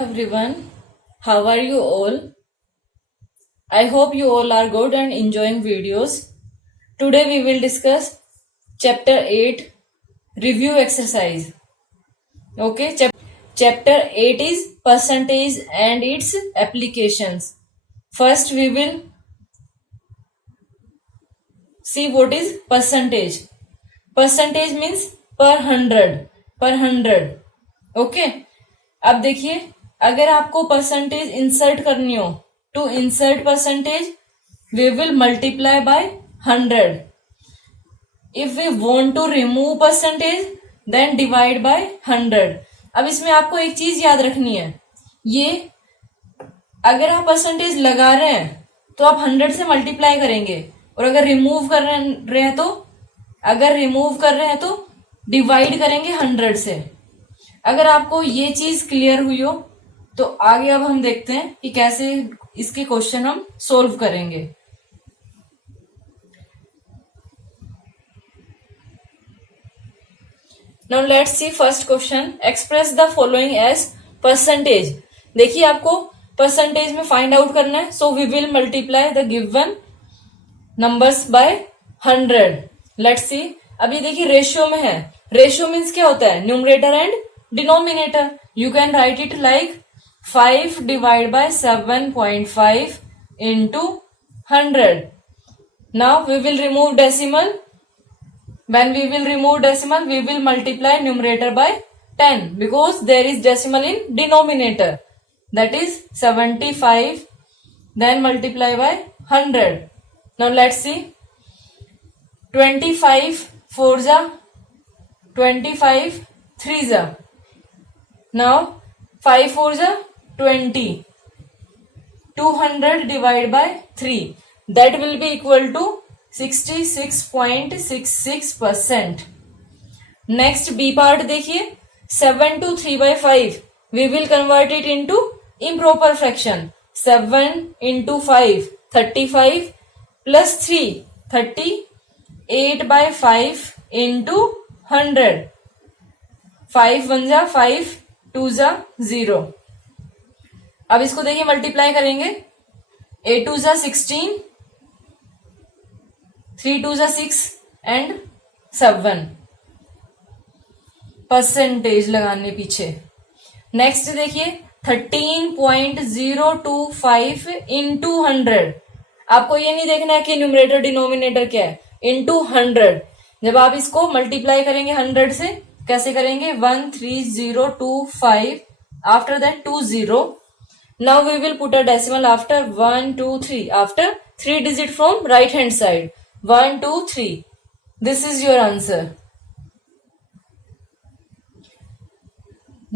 Everyone, how are you all? I hope you all are good and enjoying videos. Today we will discuss chapter 8 review exercise. Okay, chapter 8 is percentage and its applications. First we will see what is percentage. Percentage means per hundred. Okay, अब देखिए अगर आपको percentage insert करनी हो to insert percentage we will multiply by 100. If we want to remove percentage then divide by 100. अब इसमें आपको एक चीज याद रखनी है, ये अगर आप परसेंटेज लगा रहे हैं तो आप 100 से मल्टीप्लाई करेंगे और अगर रिमूव कर रहे हैं तो डिवाइड करेंगे 100 से. अगर आपको ये चीज क्लियर हुई हो तो आगे अब हम देखते हैं कि कैसे इसके क्वेश्चन हम सोल्व करेंगे. Now let's see first question. Express the following as percentage. देखिए आपको परसेंटेज में फाइंड आउट करना है, so we will multiply the given numbers by 100. Let's see. अभी देखिए रेशियो में है. रेशियो मीन्स क्या होता है? Numerator and denominator. You can write it like 5 divided by 7.5 into 100. Now we will remove decimal. When we will remove decimal, we will multiply numerator by 10 because there is decimal in denominator. That is 75. Then multiply by 100. Now let's see. 25 4s are 25 3s are. Now 5 4s are 20. 200 divided by 3. That will be equal to 66.66%. Next B part देखिए. 7 to 3 by 5. We will convert it into improper fraction. 7 into 5 35 plus 3 38 by 5 into 100. 5 1 जा 5 2 जा 0. अब इसको देखिए multiply करेंगे. 8 2 जा 16, 3 2 जा 6 and 7 percentage लगाने पीछे. नेक्स्ट देखिए 13.025 इंटू 100. आपको ये नहीं देखना है कि न्यूमरेटर डिनोमिनेटर क्या है. इंटू 100. जब आप इसको मल्टीप्लाई करेंगे 100 से कैसे करेंगे? 13025 after that 20. Now we will put a decimal after 1 2 3 after 3 digit from right hand side. 1 2 3. This is your answer.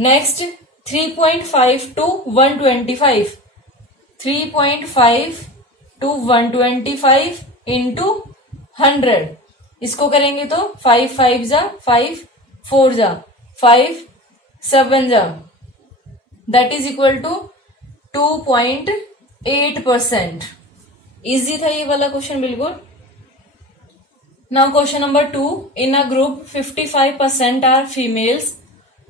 Next 3.5 to 125. 3.5 to 125 into 100. इसको करेंगे तो 5 5 जा 5 4 जा 5 7 जा. That is equal to 2.8%. Easy था ये वाला क्वेश्चन बिल्कुल. Now question number 2. In a group 55% are females,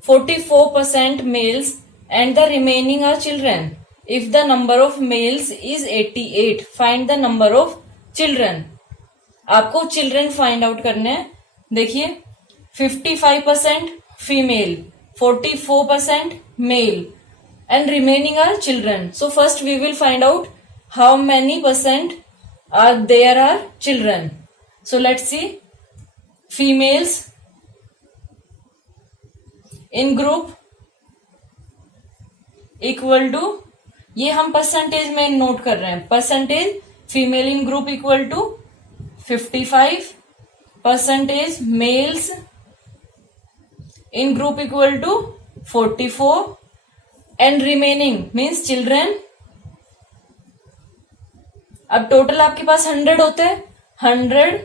44% males and the remaining are children. If the number of males is 88, find the number of children. आपको children find out करने हैं. देखिए 55% female, 44% male and remaining are children. So first we will find out how many percent there are children. So let's see. Females in group equal to, ये हम percentage में note कर रहे हैं. Percentage female in group equal to 55, percentage males in group equal to 44 and remaining means children. अब total आपके पास 100 होते हैं. 100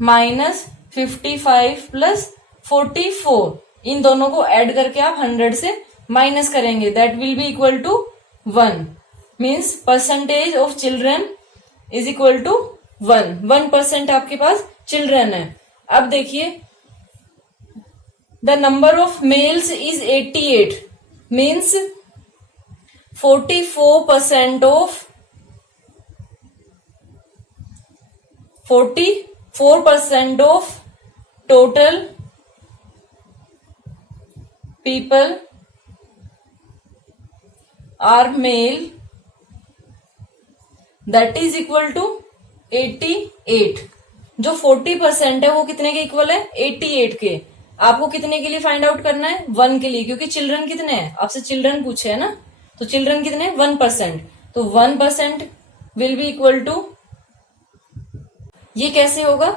माइनस 55 प्लस 44, इन दोनों को ऐड करके आप 100 से माइनस करेंगे. That will be equal to 1. Means percentage of children is equal to 1. 1% आपके पास चिल्ड्रन है. अब देखिए the number of males is 88 means 44% of 44% of total people are male, that is equal to 88। जो 40% है वो कितने के इक्वल है? 88 के। आपको कितने के लिए फाइंड आउट करना है? 1 के लिए, क्योंकि चिल्ड्रन कितने हैं? आपसे चिल्ड्रन पूछे है ना, तो चिल्ड्रन कितने? 1%। तो 1% विल बी इक्वल टू, ये कैसे होगा?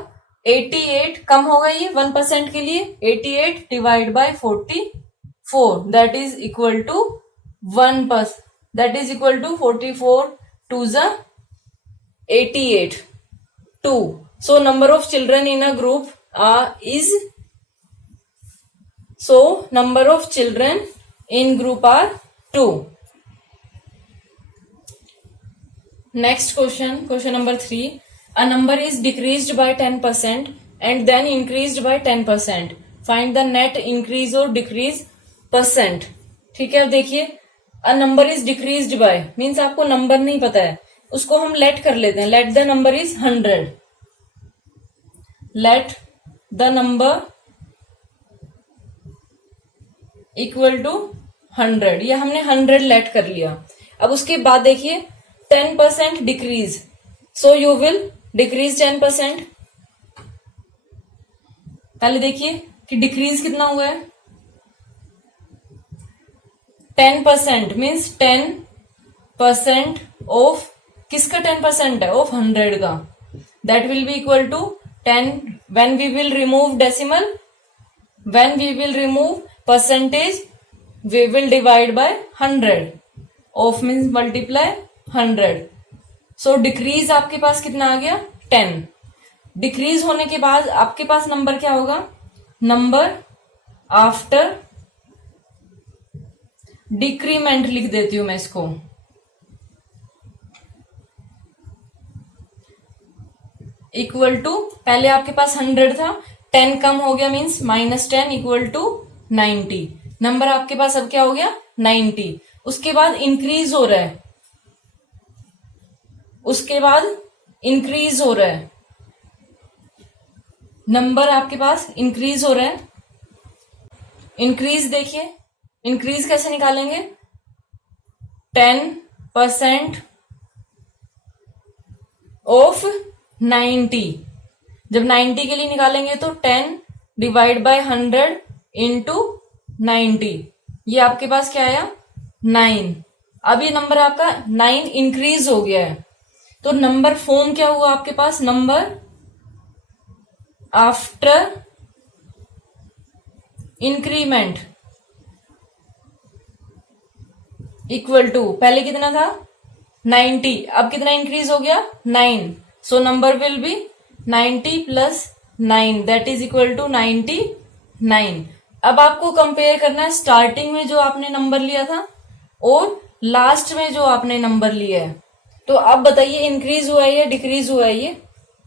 88 कम होगा ये 1% के लिए, 88 divide by 44, that is equal to 1%, that is equal to 44 to ज़ 88 2। So number of children in a group is, so number of children in group are 2। Next question, question number 3, a number is decreased by 10% and then increased by 10%, find the net increase or decrease percent। ठीक है, अब देखिए, a number is decreased by means आपको नंबर नहीं पता है, उसको हम लेट कर लेते हैं, let the number is 100, let the number equal to 100, ये हमने 100 लेट कर लिया। अब उसके बाद देखिए 10% decrease, so you will decrease 10%। पहले देखिए कि डिक्रीज कितना हुआ है, 10% मीन्स 10% ऑफ, किसका 10% है? ऑफ 100 का, that will be equal to 10 when we will remove decimal, when we will remove percentage we will divide by 100, of means multiply 100। So decrease आपके पास कितना आ गया? 10। डिक्रीज होने के बाद आपके पास नंबर क्या होगा? नंबर आफ्टर डिक्रीमेंट लिख देती हूं मैं इसको, इक्वल टू, पहले आपके पास 100 था, 10 कम हो गया मीन्स -10 इक्वल टू 90। नंबर आपके पास अब क्या हो गया? 90। उसके बाद इंक्रीज हो रहा है, उसके बाद इंक्रीज हो रहा है, नंबर आपके पास इंक्रीज हो रहा है। इंक्रीज देखिए, इंक्रीज कैसे निकालेंगे? 10% ऑफ 90, जब 90 के लिए निकालेंगे तो 10 डिवाइड बाय 100 इंटू 90, ये आपके पास क्या आया? 9। अब ये नंबर आपका 9 इंक्रीज हो गया है, तो नंबर फॉर्म क्या हुआ आपके पास? Number after increment equal to, पहले कितना था? 90, अब कितना इंक्रीज हो गया? 9। So number will be 90 plus 9, that is equal to 99। अब आपको कंपेयर करना है स्टार्टिंग में जो आपने नंबर लिया था और लास्ट में जो आपने नंबर लिया है। तो अब बताइए इंक्रीज हुआ है या डिक्रीज हुआ है? ये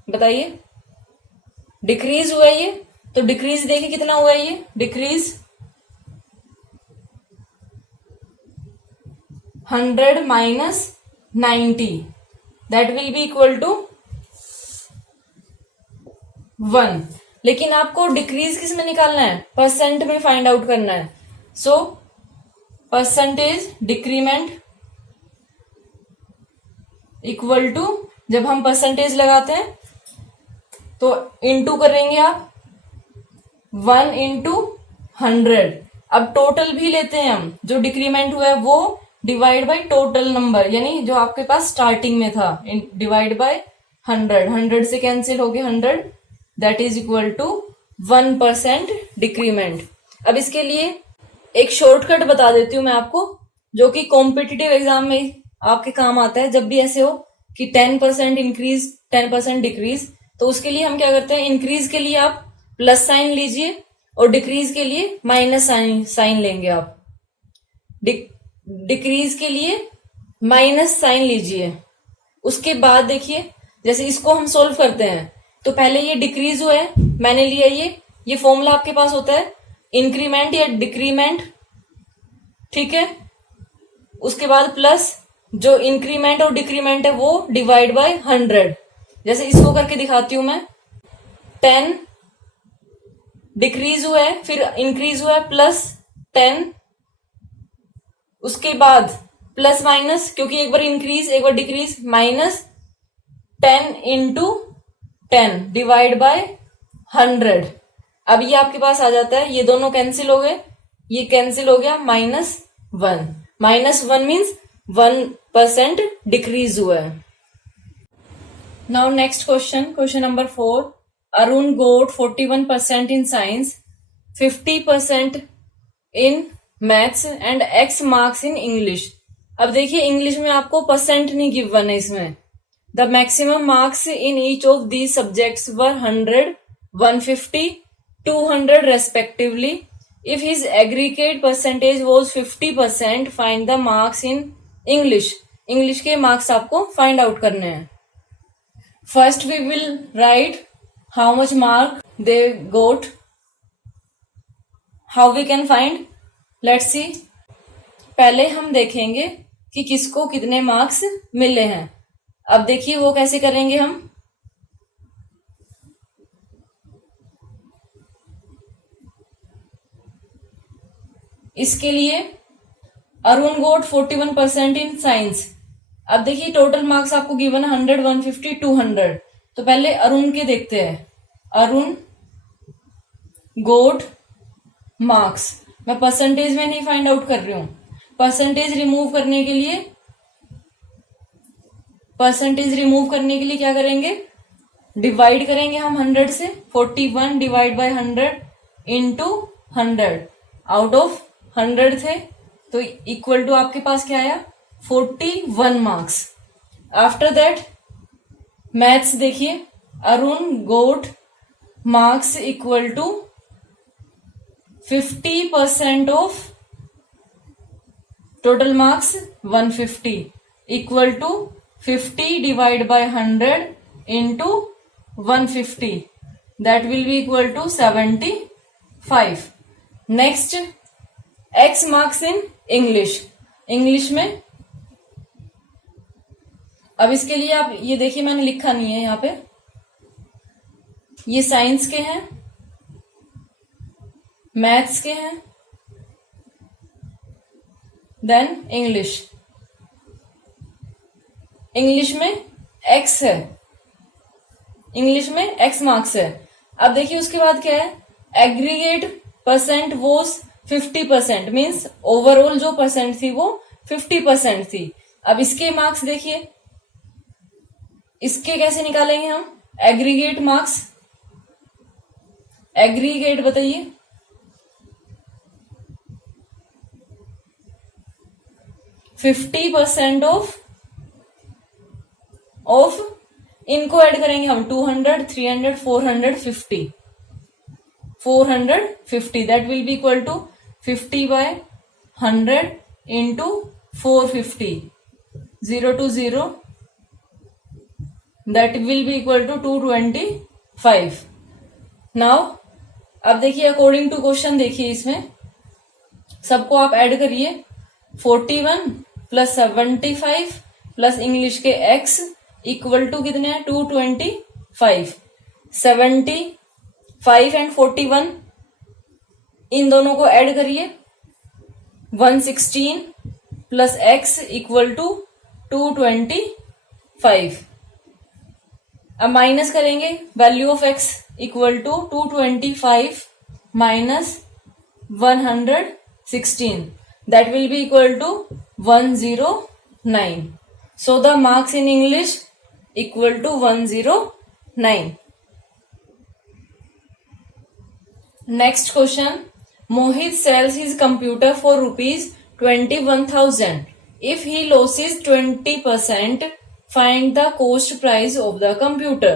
बताइए, डिक्रीज हुआ है ये, तो डिक्रीज देखिए कितना हुआ है ये? Decrease 100 minus 90, that will be equal to 1। लेकिन आपको डिक्रीज किस में निकालना है? परसेंट में फाइंड आउट करना है। So percentage decrement equal to, जब हम परसेंटेज लगाते हैं तो इंटू करेंगे आप 1 इंटू 100। अब टोटल भी लेते हैं हम, जो डिक्रीमेंट हुआ है वो डिवाइड बाय टोटल नंबर, यानी जो आपके पास स्टार्टिंग में था, डिवाइड बाय 100, 100 से कैंसिल हो गया 100, that is equal to 1% decrement. अब इसके लिए एक शॉर्टकट बता देती हूँ मैं आपको, जो कि कॉम्पिटिटिव एग्जाम में आपके काम आता है। जब भी ऐसे हो कि 10% इंक्रीज 10% डिक्रीज, तो उसके लिए हम क्या करते हैं, इंक्रीज के लिए आप प्लस साइन लीजिए और डिक्रीज के लिए माइनस साइन लेंगे आप। डिक्रीज के लिए माइनस साइन लीजिए। उसके बाद देखिए, जैसे इसको हम सोल्व करते हैं तो पहले ये डिक्रीज हुआ है, मैंने लिया ये फॉर्मूला आपके पास होता है इंक्रीमेंट या डिक्रीमेंट, ठीक है। उसके बाद प्लस जो इंक्रीमेंट और डिक्रीमेंट है वो डिवाइड बाय 100। जैसे इसको करके दिखाती हूं मैं। 10 डिक्रीज हुआ है, फिर इंक्रीज हुआ है प्लस 10, उसके बाद प्लस माइनस, क्योंकि एक बार इंक्रीज एक बार decrease, minus 10 into 10 divide by 100। अब ये आपके पास आ जाता है, ये दोनों कैंसिल हो गए, ये कैंसिल हो गया, -1। -1 मीन्स 1% डिक्रीज हुआ है। Now next question number 4। Arun got 41% in science, 50% in maths and X marks in English. अब देखिए इंग्लिश में आपको परसेंट नहीं गिवन है इसमें। The maximum marks in each of these subjects were 100, 150, 200 respectively. If his aggregate percentage was 50%, find the marks in English. English के marks आपको find out करने हैं। First we will write how much mark they got, how we can find, let's see. पहले हम देखेंगे कि किसको कितने मार्क्स मिले हैं। अब देखिए वो कैसे करेंगे हम। इसके लिए अरुण गोट 41% इन साइंस। अब देखिए टोटल मार्क्स आपको गिवन 100, 150, 200। तो पहले अरुण के देखते हैं। अरुण गोट मार्क्स, मैं परसेंटेज में नहीं फाइंड आउट कर रही हूं। परसेंटेज रिमूव करने के लिए क्या करेंगे, डिवाइड करेंगे हम 100 से। 41 divide by 100 into 100, out of 100 थे तो इक्वल टू आपके पास क्या आया, 41 मार्क्स। आफ्टर दैट मैथ्स देखिए, Arun got marks equal to 50% of total marks 150 equal to 50 divide by 100 into 150, that will be equal to 75। Next X marks in English में। अब इसके लिए आप ये देखिए, मैंने लिखा नहीं है यहाँ पे, ये साइंस के हैं, मैथ्स के हैं, देन इंग्लिश में X है, इंग्लिश में X मार्क्स है। अब देखिए उसके बाद क्या है, aggregate percent was 50%, means overall जो परसेंट थी वो 50% थी। अब इसके मार्क्स देखिए, इसके कैसे निकालेंगे हम, एग्रीगेट मार्क्स, एग्रीगेट बताइए, %50 ऑफ इनको ऐड करेंगे हम, 200, 300, 450, 450, that will be equal to 50 by 100 into 450, 0 to 0, that will be equal to 225। Now अब देखिए अकॉर्डिंग टू क्वेश्चन, देखिए इसमें सबको आप ऐड करिए, 41 प्लस 75 प्लस इंग्लिश के X इक्वल टू कितने हैं, 225। 75 एंड 41 इन दोनों को ऐड करिए, 116 प्लस X इक्वल टू 225। अब माइनस करेंगे, value of X equal to 225 minus 116, that will be equal to 109. So the marks in English equal to 109. Next question. Mohit sells his computer for ₹21,000. If he loses 20%, find the cost price of the computer.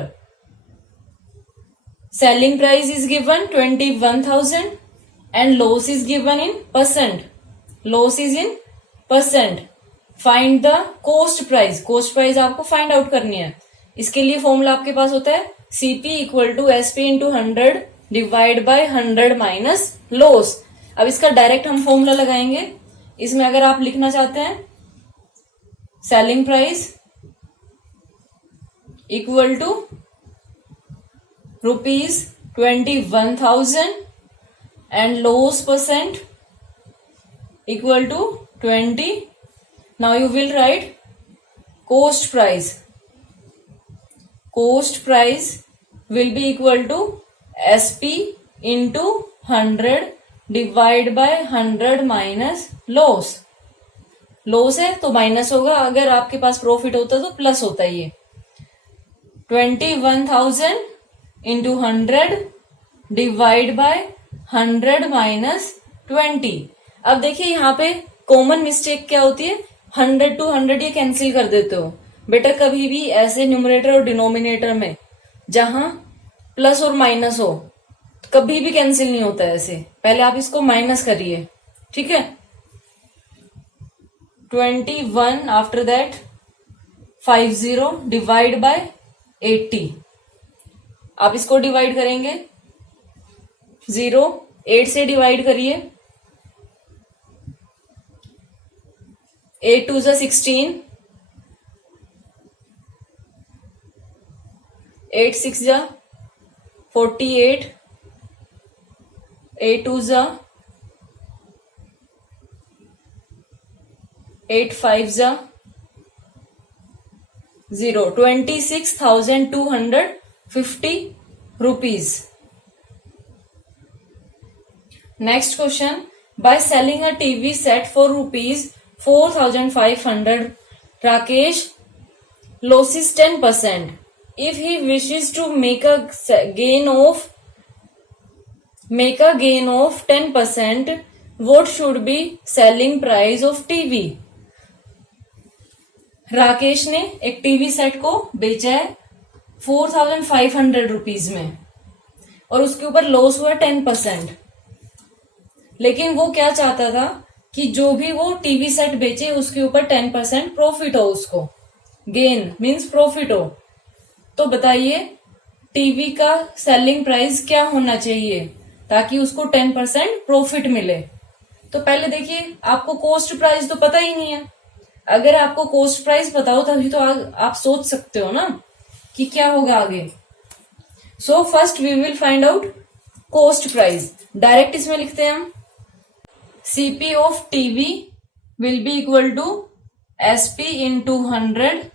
Selling price is given 21,000 and loss is given in percent. Loss is in percent. Find the cost price. Cost price आपको find out करनी है। इसके लिए formula आपके पास होता है CP equal to SP into 100 divide by 100 minus loss. अब इसका डायरेक्ट हम फॉर्मूला लगाएंगे। इसमें अगर आप लिखना चाहते हैं selling price equal to ₹21,000 and loss percent equal to 20. Now you will write cost price. Cost price will be equal to SP into 100 divide by 100 minus loss. Loss है तो माइनस होगा, अगर आपके पास प्रॉफिट होता तो प्लस होता है। ये 21,000 इंटू 100 डिवाइड बाय 100 माइनस 20। अब देखिए यहाँ पे कॉमन मिस्टेक क्या होती है, 100 टू 100 ये कैंसिल कर देते हो। बेटर कभी भी ऐसे न्यूमरेटर और डिनोमिनेटर में जहां प्लस और माइनस हो कभी भी कैंसिल नहीं होता है ऐसे। पहले आप इसको माइनस करिए, ठीक है। 21 आफ्टर दैट 50 डिवाइड बाय 80। आप इसको डिवाइड करेंगे 0 8 से डिवाइड करिए, 8 2 16, 8 6 48, 8 2 8 5 0, 26,250 rupees. Next question, by selling a TV set for ₹4,500, Rakesh losses 10%. If he wishes to make a gain of 10%, what should be selling price of TV? Rakesh ने एक TV set को बेचा है 4,500 रुपीज में और उसके ऊपर लॉस हुआ 10%। लेकिन वो क्या चाहता था कि जो भी वो टीवी सेट बेचे उसके ऊपर 10% प्रॉफिट हो, उसको गेन मीन्स प्रॉफिट हो। तो बताइए टीवी का सेलिंग प्राइस क्या होना चाहिए ताकि उसको 10% प्रॉफिट मिले। तो पहले देखिए आपको कॉस्ट प्राइस तो पता ही नहीं है। अगर आपको कॉस्ट प्राइस पता हो तभी तो आप सोच सकते हो ना कि क्या होगा आगे। So first we will find out cost price. Direct इसमें लिखते हैं हम, CP of TV will be equal to SP into 100।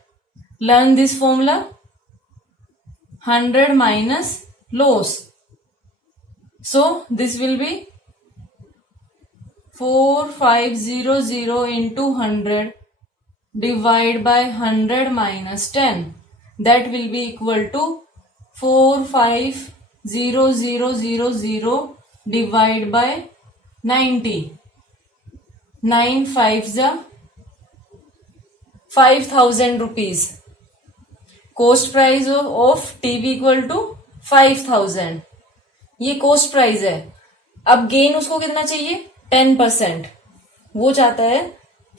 Learn this formula, 100 minus loss. So this will be 4500 into 100 divide by 100 minus 10, that will be equal to 450000 divide by 90, 9 5 5,000 rupees. Cost price of TV equal to 5,000. ये cost price है। अब gain उसको कितना चाहिए, 10%। वो चाहता है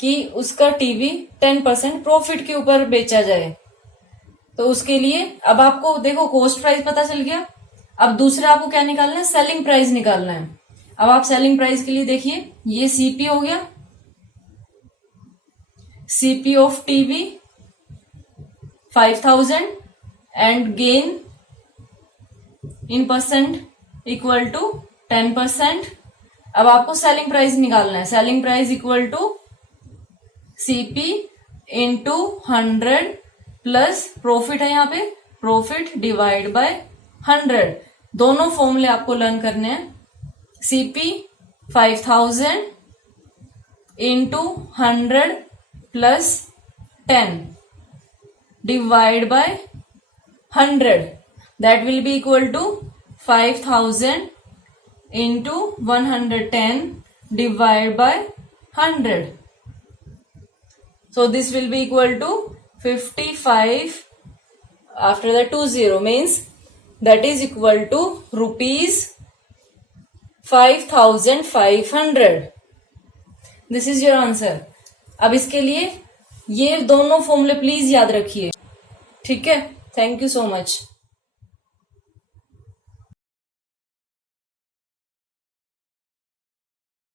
कि उसका टीवी 10% प्रॉफिट के ऊपर बेचा जाए। तो उसके लिए अब आपको देखो कॉस्ट प्राइस पता चल गया। अब दूसरा आपको क्या निकालना है, सेलिंग प्राइस निकालना है। अब आप सेलिंग प्राइस के लिए देखिए, ये सीपी हो गया, CP of TV 5,000 and gain in percent equal to 10%। अब आपको सेलिंग प्राइस निकालना है। Selling price equal to CP into 100 plus profit है यहाँ पे, प्रॉफिट डिवाइड बाय 100। दोनों फॉर्मूले आपको लर्न करने हैं। CP 5,000 into 100 plus 10 divide by 100, that will be equal to 5,000 into 110 divided by 100. So this will be equal to 55 after the 20 means that is equal to ₹5,500. This is your answer. अब इसके लिए ये दोनों फॉर्मूले please याद रखिए, ठीक है। Thank you so much.